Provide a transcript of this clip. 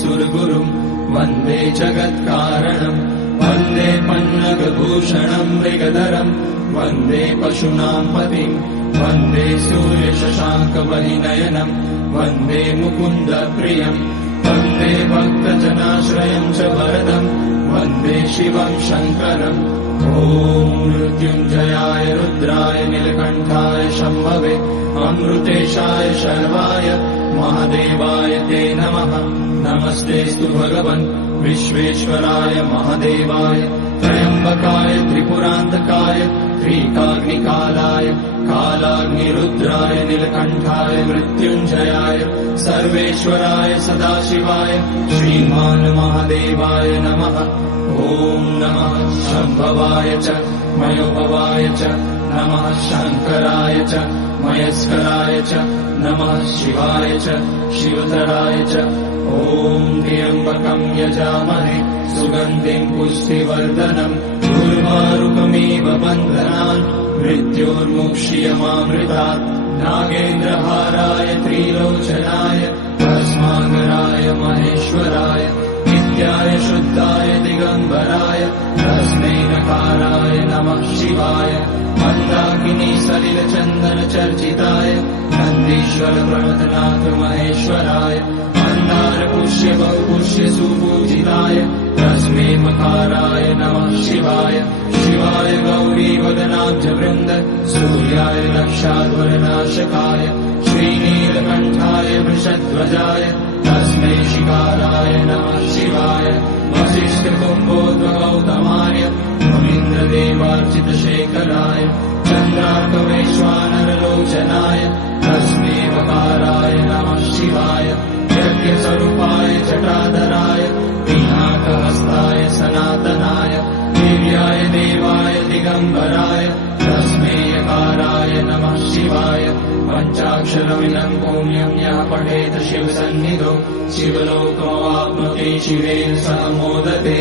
सुरगुरुं वन्दे जगत्कारणं वन्दे पन्नगभूषणं मृगधरं वन्दे पशूनां पतिं वन्दे सूर्यशशाङ्कवलिनयनं वन्दे मुकुन्दप्रियं वन्दे भक्तजनाश्रयं च वरदं वन्दे शिवं शङ्करम् ॐ मृत्युञ्जयाय रुद्राय नीलकण्ठाय शम्भवे अमृतेशाय शर्वाय महादेवाय ते नमः। नमस्तेऽस्तु भगवन् विश्वेश्वराय महादेवाय त्र्यम्बकाय त्रिपुरान्तकाय त्रिकाग्निकालाय कालाग्निरुद्राय नीलकण्ठाय मृत्युञ्जयाय सर्वेश्वराय सदाशिवाय श्रीमान् महादेवाय नमः। ॐ नमः शम्भवाय च मयोभवाय च नमः शङ्कराय च मयस्कराय च नमः शिवाय च शिवतराय च ॐ त्र्यम्बकं यजामहे सुगन्धिं पुष्टिवर्धनम् उर्वारुकमिव बन्धनान् मृत्योर्मुक्ष्यमामृतात् नागेन्द्रहाराय त्रिलोचनाय भस्माकराय महेश्वराय नित्याय शुद्धाय दिगम्बराय तस्मै नकाराय नमः शिवाय मन्दाकिनी सलिलचन्दनचर्चिताय नन्दीश्वर प्रणतनाथ महेश्वराय मन्दारपुष्य बहुपुष्य सुपूजिताय तस्मै मकाराय नमः शिवाय शिवाय गौरीवदनाब्जवृन्द सूर्याय लक्षाध्वरनाशकाय श्रीनीलकण्ठाय वृषध्वजाय तस्मै शिकाराय नमः शिवाय वसिष्ठकुम्भोद्भवगौतमाय मुनीन्द्रदेवार्चितशेखराय चन्द्रार्कवैश्वानरलोचनाय तस्मै वकाराय नमः शिवाय यज्ञस्वरूपाय जटाधराय पिनाकहस्ताय सनातनाय दिव्याय देवाय दिगम्बराय तस्मै यकाराय नमः शिवाय पञ्चाक्षरमिदं पुण्यं यः पठेत शिवसन्निधौ शिवलोकमवाप्नोति शिवेन सह मोदते।